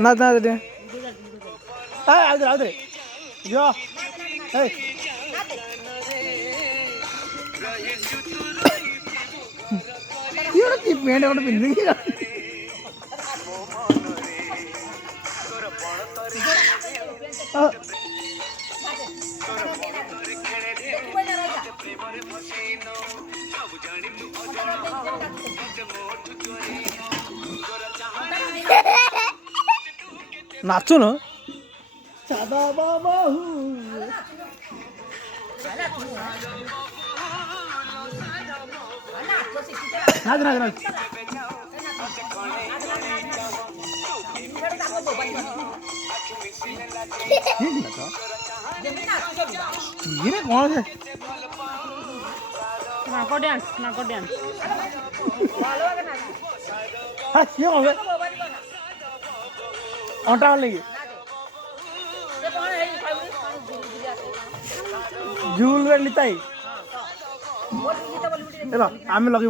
ना ना दे आदरे जो हे ये की पेंट और पिंदी नाचो ना सादा बाबा नाच नाच नाच ये कौन है नाको डांस हाँ ये कौन है ऑटा लेंगे झूल लिताई आम लगे